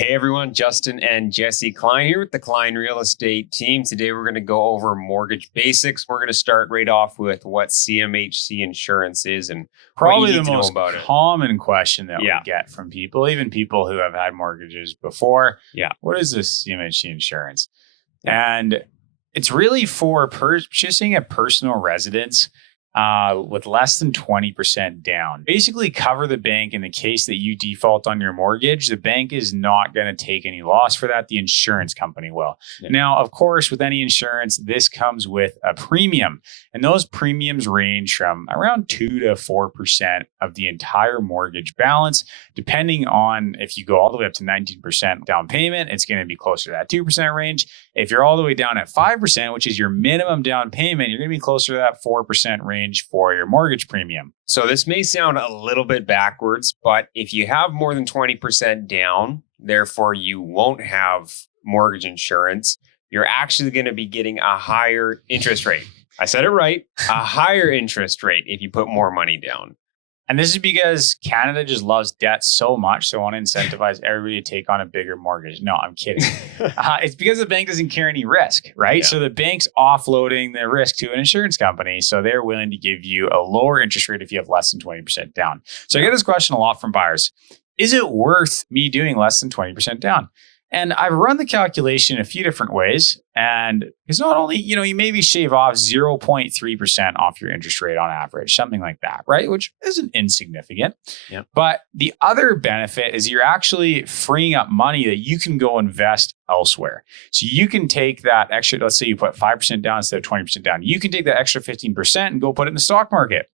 Hey everyone, Justin and Jesse Klein here with the Klein Real Estate team. Today we're going to go over mortgage basics. We're going to start right off with what CMHC insurance is and probably what the most common question that we get from people, even people who have had mortgages before. Yeah. What is this CMHC insurance? And it's really for purchasing a personal residence with less than 20% down. Basically cover the bank in the case that you default on your mortgage. The bank is not going to take any loss for that. The insurance company will. Yeah. Now, of course, with any insurance, this comes with a premium. And those premiums range from around 2 to 4% of the entire mortgage balance. Depending on if you go all the way up to 19% down payment, it's going to be closer to that 2% range. If you're all the way down at 5%, which is your minimum down payment, you're going to be closer to that 4% range for your mortgage premium. So this may sound a little bit backwards, but if you have more than 20% down, therefore you won't have mortgage insurance, you're actually going to be getting a higher interest rate. I said it right, a higher interest rate if you put more money down. And this is because Canada just loves debt so much. They want to incentivize everybody to take on a bigger mortgage. No, I'm kidding. It's because the bank doesn't carry any risk, right? Yeah. So the bank's offloading the risk to an insurance company. So they're willing to give you a lower interest rate if you have less than 20% down. So I get this question a lot from buyers. Is it worth me doing less than 20% down? And I've run the calculation a few different ways. And it's not only, you maybe shave off 0.3% off your interest rate on average, something like that, right? Which isn't insignificant. Yep. But the other benefit is you're actually freeing up money that you can go invest elsewhere. So you can take that extra, let's say you put 5% down instead of 20% down. You can take that extra 15% and go put it in the stock market.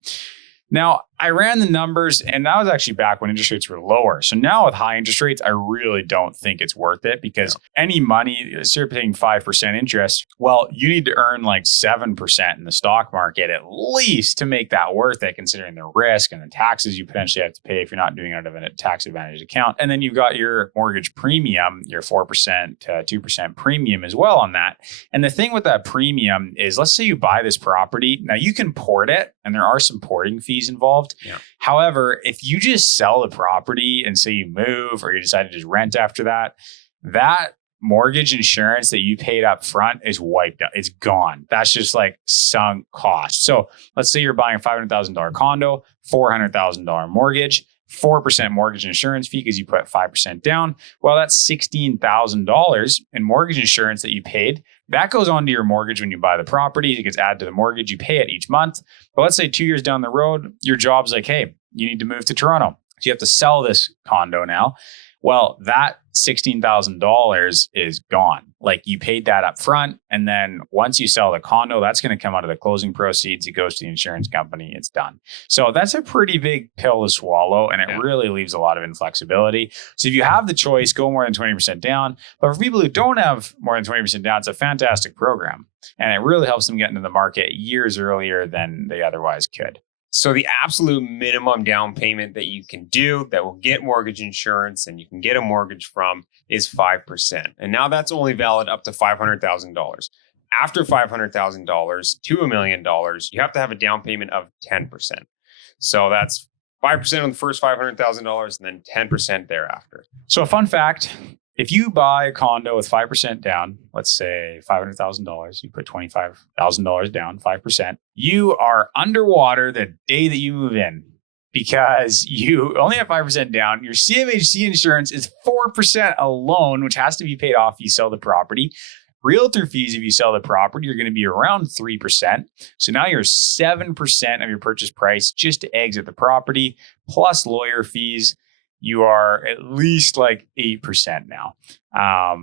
Now, I ran the numbers, and that was actually back when interest rates were lower. So now with high interest rates, I really don't think it's worth it because any money, so you're paying 5% interest, well, you need to earn like 7% in the stock market at least to make that worth it, considering the risk and the taxes you potentially have to pay if you're not doing it out of a tax advantage account. And then you've got your mortgage premium, your 4% to 2% premium as well on that. And the thing with that premium is, let's say you buy this property. Now you can port it, and there are some porting fees involved. Yeah. However, if you just sell the property and say you move or you decide to just rent after that, that mortgage insurance that you paid up front is wiped out. It's gone. That's just like sunk cost. So let's say you're buying a $500,000 condo, $400,000 mortgage, 4% mortgage insurance fee because you put 5% down. Well, that's $16,000 in mortgage insurance that you paid. That goes onto your mortgage when you buy the property. It gets added to the mortgage. You pay it each month. But let's say 2 years down the road, your job's like, hey, you need to move to Toronto. So you have to sell this condo now. Well, that $16,000 is gone. Like you paid that up front. And then once you sell the condo, that's going to come out of the closing proceeds. It goes to the insurance company. It's done. So that's a pretty big pill to swallow. And it really leaves a lot of inflexibility. So if you have the choice, go more than 20% down. But for people who don't have more than 20% down, it's a fantastic program. And it really helps them get into the market years earlier than they otherwise could. So the absolute minimum down payment that you can do that will get mortgage insurance and you can get a mortgage from is 5%. And now that's only valid up to $500,000. After $500,000 to $1 million, you have to have a down payment of 10%. So that's 5% on the first $500,000 and then 10% thereafter. So a fun fact, if you buy a condo with 5% down, let's say $500,000, you put $25,000 down, 5%, you are underwater the day that you move in because you only have 5% down. Your CMHC insurance is 4% alone, which has to be paid off if you sell the property. Realtor fees, if you sell the property, are going to be around 3%. So now you're 7% of your purchase price just to exit the property, plus lawyer fees. You are at least like 8% now.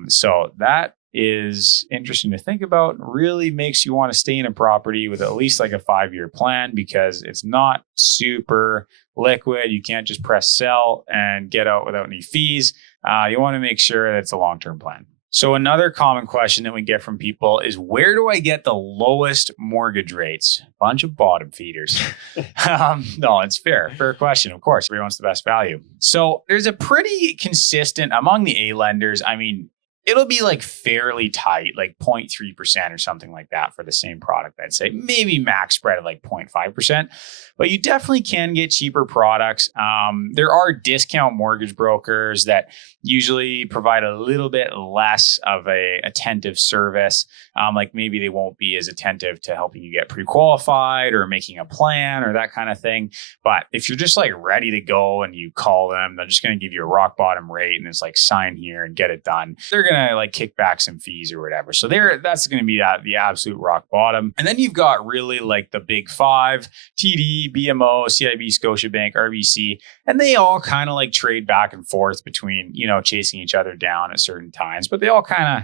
So that is interesting to think about. Really makes you want to stay in a property with at least like a 5-year plan because it's not super liquid. You can't just press sell and get out without any fees. You want to make sure that it's a long-term plan. So another common question that we get from people is, where do I get the lowest mortgage rates? Bunch of bottom feeders. No, it's fair question. Of course, everyone wants the best value. So there's a pretty consistent among the A lenders. I mean, It'll be like fairly tight, like 0.3% or something like that for the same product. I'd say maybe max spread of like 0.5%, but you definitely can get cheaper products. There are discount mortgage brokers that usually provide a little bit less of a attentive service. Like maybe they won't be as attentive to helping you get pre-qualified or making a plan or that kind of thing. But if you're just like ready to go and you call them, they're just going to give you a rock bottom rate and it's like sign here and get it done. They're going to like kick back some fees or whatever. So that's going to be the absolute rock bottom. And then you've got really like the big five: TD, BMO, CIB, Scotiabank, RBC, and they all kind of like trade back and forth between, chasing each other down at certain times, but they all kind of,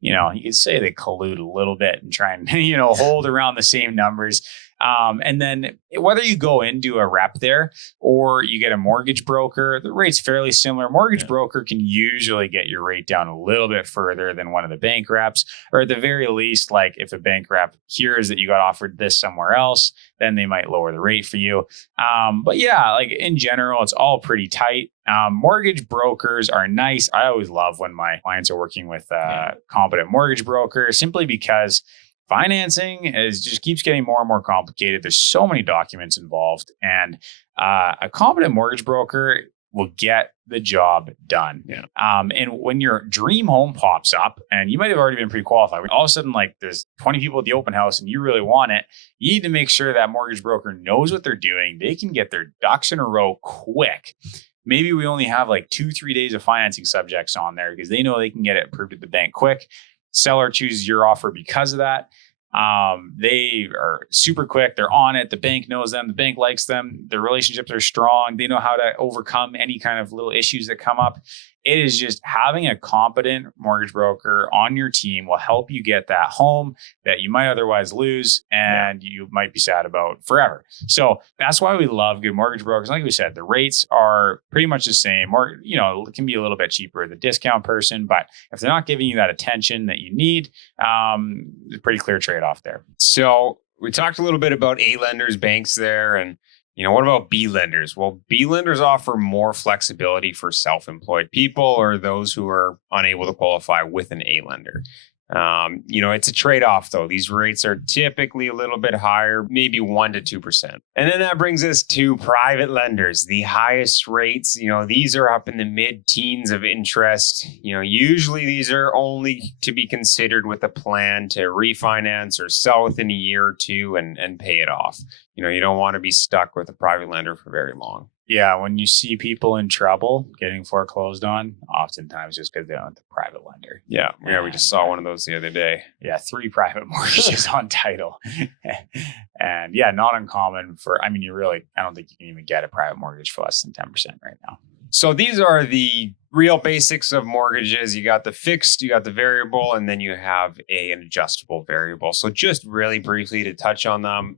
you could say they collude a little bit and try and, hold around the same numbers. And then whether you go into a rep there or you get a mortgage broker, the rate's fairly similar. Mortgage broker can usually get your rate down a little bit further than one of the bank reps, or at the very least, like if a bank rep hears that you got offered this somewhere else, then they might lower the rate for you. But yeah, like in general, it's all pretty tight. Mortgage brokers are nice. I always love when my clients are working with competent mortgage brokers, simply because financing just keeps getting more and more complicated. There's so many documents involved, and a competent mortgage broker will get the job done. Yeah. And when your dream home pops up, and you might have already been pre-qualified, all of a sudden, like there's 20 people at the open house and you really want it, you need to make sure that mortgage broker knows what they're doing. They can get their ducks in a row quick. Maybe we only have like 2-3 days of financing subjects on there because they know they can get it approved at the bank quick. Seller chooses your offer because of that. They are super quick. They're on it. The bank knows them. The bank likes them. Their relationships are strong. They know how to overcome any kind of little issues that come up. It is just having a competent mortgage broker on your team will help you get that home that you might otherwise lose and you might be sad about forever. So that's why we love good mortgage brokers. Like we said, the rates are pretty much the same, or, it can be a little bit cheaper, the discount person, but if they're not giving you that attention that you need, it's a pretty clear trade-off there. So we talked a little bit about A lenders, banks there, and what about B lenders? Well, B lenders offer more flexibility for self-employed people or those who are unable to qualify with an A lender. It's a trade-off though. These rates are typically a little bit higher, maybe 1% to 2%. And then that brings us to private lenders. The highest rates, these are up in the mid-teens of interest. Usually these are only to be considered with a plan to refinance or sell within a year or two and pay it off. You don't want to be stuck with a private lender for very long. Yeah, when you see people in trouble getting foreclosed on, oftentimes just because they don't have the private lender. Yeah, we just saw one of those the other day. Yeah, 3 private mortgages on title. And yeah, not uncommon I don't think you can even get a private mortgage for less than 10% right now. So these are the real basics of mortgages. You got the fixed, you got the variable, and then you have an adjustable variable. So just really briefly to touch on them,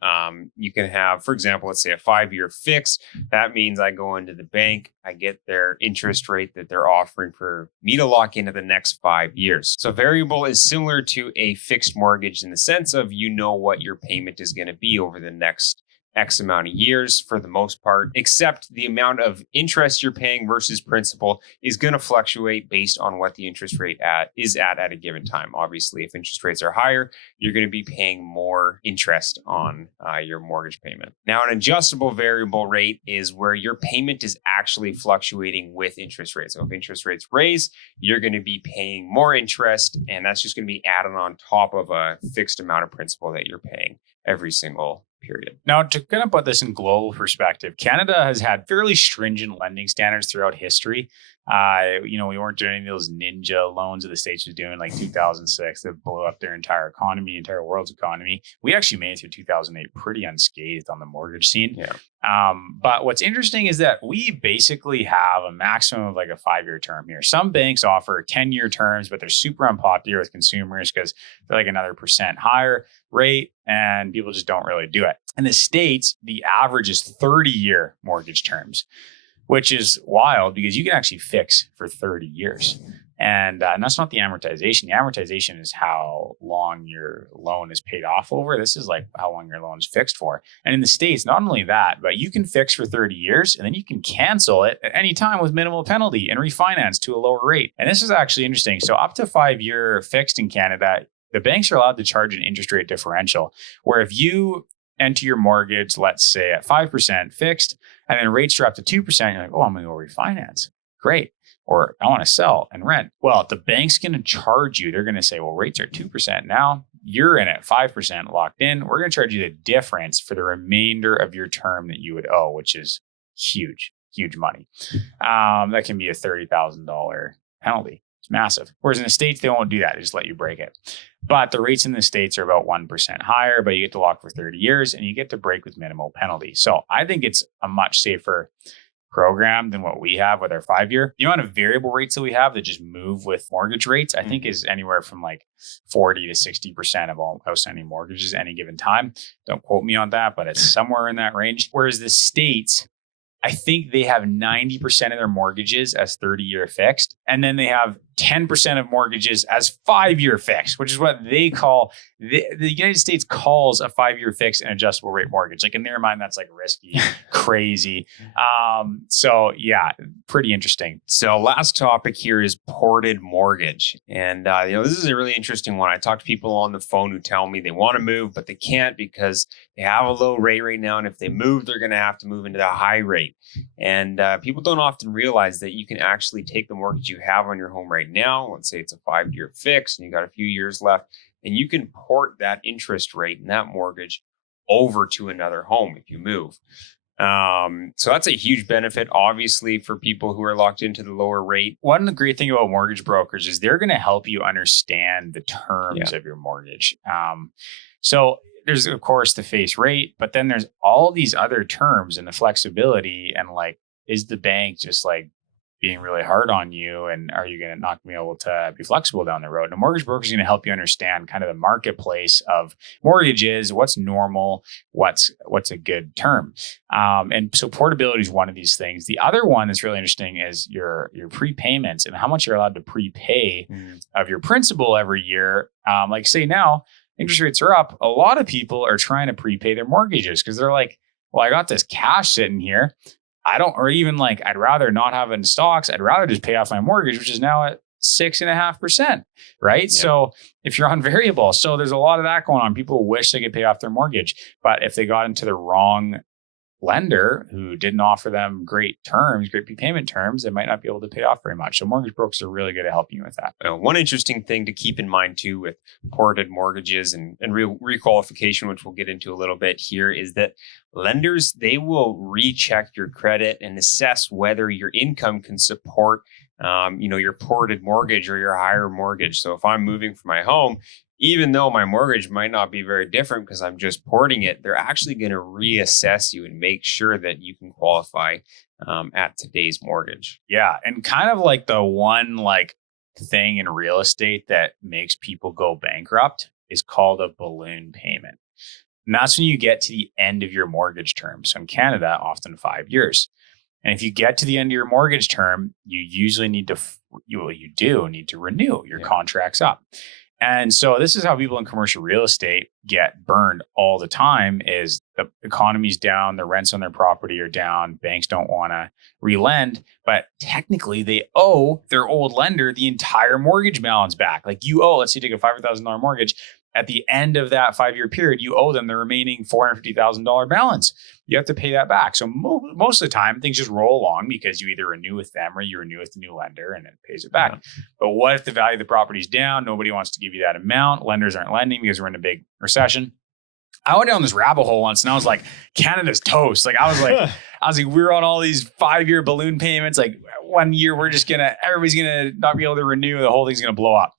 you can have, for example, let's say a 5-year fix. That means I go into the bank, I get their interest rate that they're offering for me to lock into the next 5 years. So variable is similar to a fixed mortgage in the sense of what your payment is going to be over the next X amount of years for the most part, except the amount of interest you're paying versus principal is going to fluctuate based on what the interest rate is at a given time. Obviously, if interest rates are higher, you're going to be paying more interest on your mortgage payment. Now, an adjustable variable rate is where your payment is actually fluctuating with interest rates. So if interest rates raise, you're going to be paying more interest, and that's just going to be added on top of a fixed amount of principal that you're paying every single period. Now, to kind of put this in global perspective, Canada has had fairly stringent lending standards throughout history. We weren't doing any of those ninja loans that the States was doing like 2006 that blew up their entire economy, entire world's economy. We actually made it through 2008 pretty unscathed on the mortgage scene. Yeah. But what's interesting is that we basically have a maximum of like a 5-year term here. Some banks offer 10-year terms, but they're super unpopular with consumers because they're like another % higher rate and people just don't really do it. In the States, the average is 30-year mortgage terms, which is wild because you can actually fix for 30 years. And that's not the amortization. The amortization is how long your loan is paid off over. This is like how long your loan is fixed for. And in the States, not only that, but you can fix for 30 years and then you can cancel it at any time with minimal penalty and refinance to a lower rate. And this is actually interesting. So up to 5-year fixed in Canada, the banks are allowed to charge an interest rate differential, where if you enter your mortgage, let's say at 5% fixed, and then rates drop to 2%, you're like, oh, I'm going to go refinance. Great. Or I want to sell and rent. Well, the bank's going to charge you. They're going to say, well, rates are 2% now. You're in at 5% locked in. We're going to charge you the difference for the remainder of your term that you would owe, which is huge, huge money. That can be a $30,000 penalty. It's massive. Whereas in the States, they won't do that. They just let you break it. But the rates in the States are about 1% higher, but you get to lock for 30 years and you get to break with minimal penalty. So I think it's a much safer program than what we have with our 5-year. The amount of variable rates that we have that just move with mortgage rates, I think is anywhere from like 40 to 60% of all outstanding mortgages at any given time. Don't quote me on that, but it's somewhere in that range. Whereas the States, I think they have 90% of their mortgages as 30-year fixed. And then they have 10% of mortgages as 5-year fixed, which is what they call, the United States calls a 5-year fixed and adjustable rate mortgage. Like in their mind, that's like risky, crazy. So yeah, pretty interesting. So last topic here is ported mortgage. And this is a really interesting one. I talk to people on the phone who tell me they want to move, but they can't because they have a low rate right now. And if they move, they're going to have to move into the high rate. And people don't often realize that you can actually take the mortgage you have on your home right now. Let's say it's a 5-year fix and you got a few years left, and you can port that interest rate and that mortgage over to another home if you move. So that's a huge benefit, obviously, for people who are locked into the lower rate. One of the great thing about mortgage brokers is they're going to help you understand the terms of your mortgage. So there's, of course, the face rate, but then there's all these other terms and the flexibility. And like, is the bank just like being really hard on you? And are you going to not be able to be flexible down the road? And a mortgage broker is going to help you understand kind of the marketplace of mortgages, what's normal, what's a good term. And so portability is one of these things. The other one that's really interesting is your prepayments and how much you're allowed to prepay of your principal every year. Like say now, interest rates are up. A lot of people are trying to prepay their mortgages because they're like, well, I got this cash sitting here. I'd rather not have it in stocks. I'd rather just pay off my mortgage, which is now at 6.5%, right? Yeah. So if you're on variable, so there's a lot of that going on. People wish they could pay off their mortgage, but if they got into the wrong lender who didn't offer them great prepayment terms, they might not be able to pay off very much. So mortgage brokers are really good at helping you with that. One interesting thing to keep in mind too with ported mortgages and requalification, which we'll get into a little bit here, is that lenders, they will recheck your credit and assess whether your income can support your ported mortgage or your higher mortgage. So if I'm moving from my home, even though my mortgage might not be very different because I'm just porting it, they're actually going to reassess you and make sure that you can qualify at today's mortgage. Yeah. And kind of like the one thing in real estate that makes people go bankrupt is called a balloon payment. And that's when you get to the end of your mortgage term. So in Canada, often 5 years. And if you get to the end of your mortgage term, you usually need to renew your contracts up. And so this is how people in commercial real estate get burned all the time is the economy's down, the rents on their property are down, banks don't want to relend, but technically they owe their old lender the entire mortgage balance back. Like you owe, let's say you take a $500,000 mortgage. At the end of that 5-year period, you owe them the remaining $450,000 balance. You have to pay that back. So most of the time, things just roll along because you either renew with them or you renew with the new lender and it pays it back. Yeah. But what if the value of the property is down? Nobody wants to give you that amount. Lenders aren't lending because we're in a big recession. I went down this rabbit hole once and I was like, Canada's toast. I was like, we're on all these 5-year balloon payments. Like 1 year, everybody's going to not be able to renew. The whole thing's going to blow up.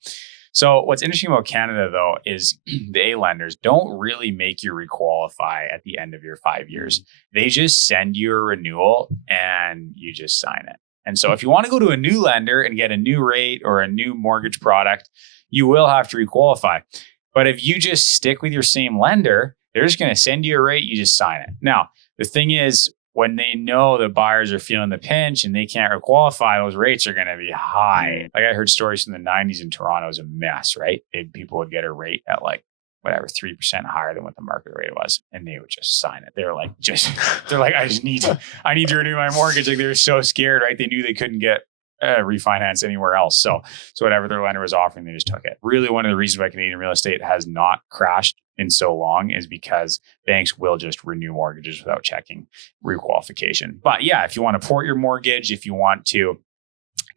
So what's interesting about Canada, though, is the A lenders don't really make you requalify at the end of your 5 years. They just send you a renewal and you just sign it. And so if you want to go to a new lender and get a new rate or a new mortgage product, you will have to requalify. But if you just stick with your same lender, they're just going to send you a rate, you just sign it. Now, the thing is, when they know the buyers are feeling the pinch and they can't requalify, those rates are going to be high. Like I heard stories from the 90s in Toronto, it was a mess, right? People would get a rate at like whatever, 3% higher than what the market rate was. And they would just sign it. They were like, I need to renew my mortgage. Like they were so scared, right? They knew they couldn't get refinance anywhere else. So whatever their lender was offering, they just took it. Really, one of the reasons why Canadian real estate has not crashed in so long is because banks will just renew mortgages without checking requalification. But yeah, if you want to port your mortgage, if you want to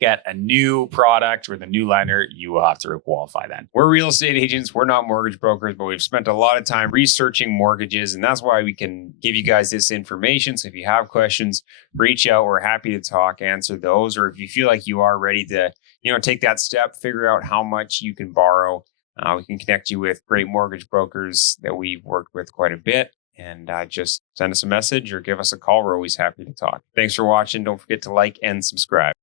get a new product with a new lender, you will have to requalify then. We're real estate agents. We're not mortgage brokers, but we've spent a lot of time researching mortgages, and that's why we can give you guys this information. So if you have questions, reach out. We're happy to talk, answer those. Or if you feel like you are ready to, take that step, figure out how much you can borrow, we can connect you with great mortgage brokers that we've worked with quite a bit. And just send us a message or give us a call. We're always happy to talk. Thanks for watching. Don't forget to like and subscribe.